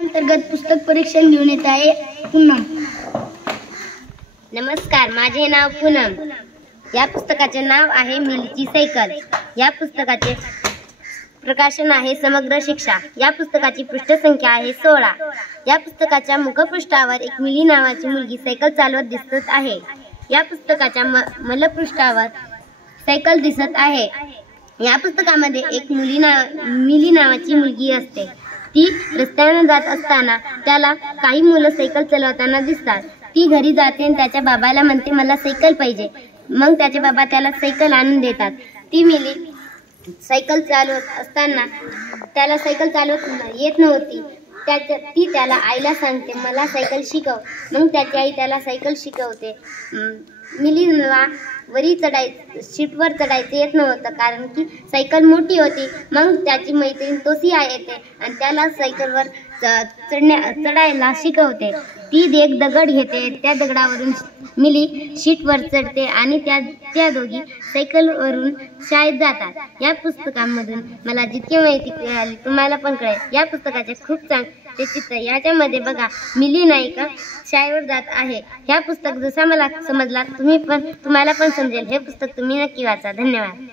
अंतर्गत पुस्तक परीक्षण घेऊन येत आहे पूनम। नमस्कार, माझे नाव पूनम। या पुस्तकाचे नाव आहे मिलीची सायकल। या पुस्तकाचे प्रकाशन आहे समग्र शिक्षा। या पुस्तकाची पृष्ठसंख्या आहे 16। या पुस्तकाच्या मुखपृष्ठावर एक मिली नावाची मुलगी सायकल चालवत दिसत आहे। या पुस्तकाच्या मलपृष्ठावर सायकल दिसत आहे। या पुस्तकामध्ये एक मिली नावाची मुलगी असते। ती रस्त्याने जात असताना त्याला काही मुलं सायकल चालवताना दिसतात। ती घरी जाते आणि त्याच्या बाबाला म्हणते मला सायकल पाहिजे। मग त्याचे बाबा त्याला सायकल आणून देतात। ती मिली सायकल चालवत असताना त्याला सायकल चालवत येत नव्हती। ती त्याला आईला सांगते मला सायकल शिकव। मग त्याची आई त्याला सायकल शिकवते। मिलीला सीटवर चढायचं येत नव्हतं कारण की सायकल मोठी होती। मग त्याची मैत्रीण तोसिया येते आणि त्याला सायकलवर चढायला शिकवते। ती एक दगड घेते, त्या दगडावरून मिली सीटवर चढते आणि त्या दोघी सायकलवरून शाळेत जातात। या पुस्तकामधून मला जितकी माहिती मिळाली तुम्हाला पण कळेल। या पुस्तकाचे खूप चांगले चित्र याच्यामध्ये बघा, मिली नायिका शाळेवर जात आहे। ह्या पुस्तक जसा मला समजला तुम्हाला पण समजेल। हे पुस्तक तुम्ही नक्की वाचा। धन्यवाद।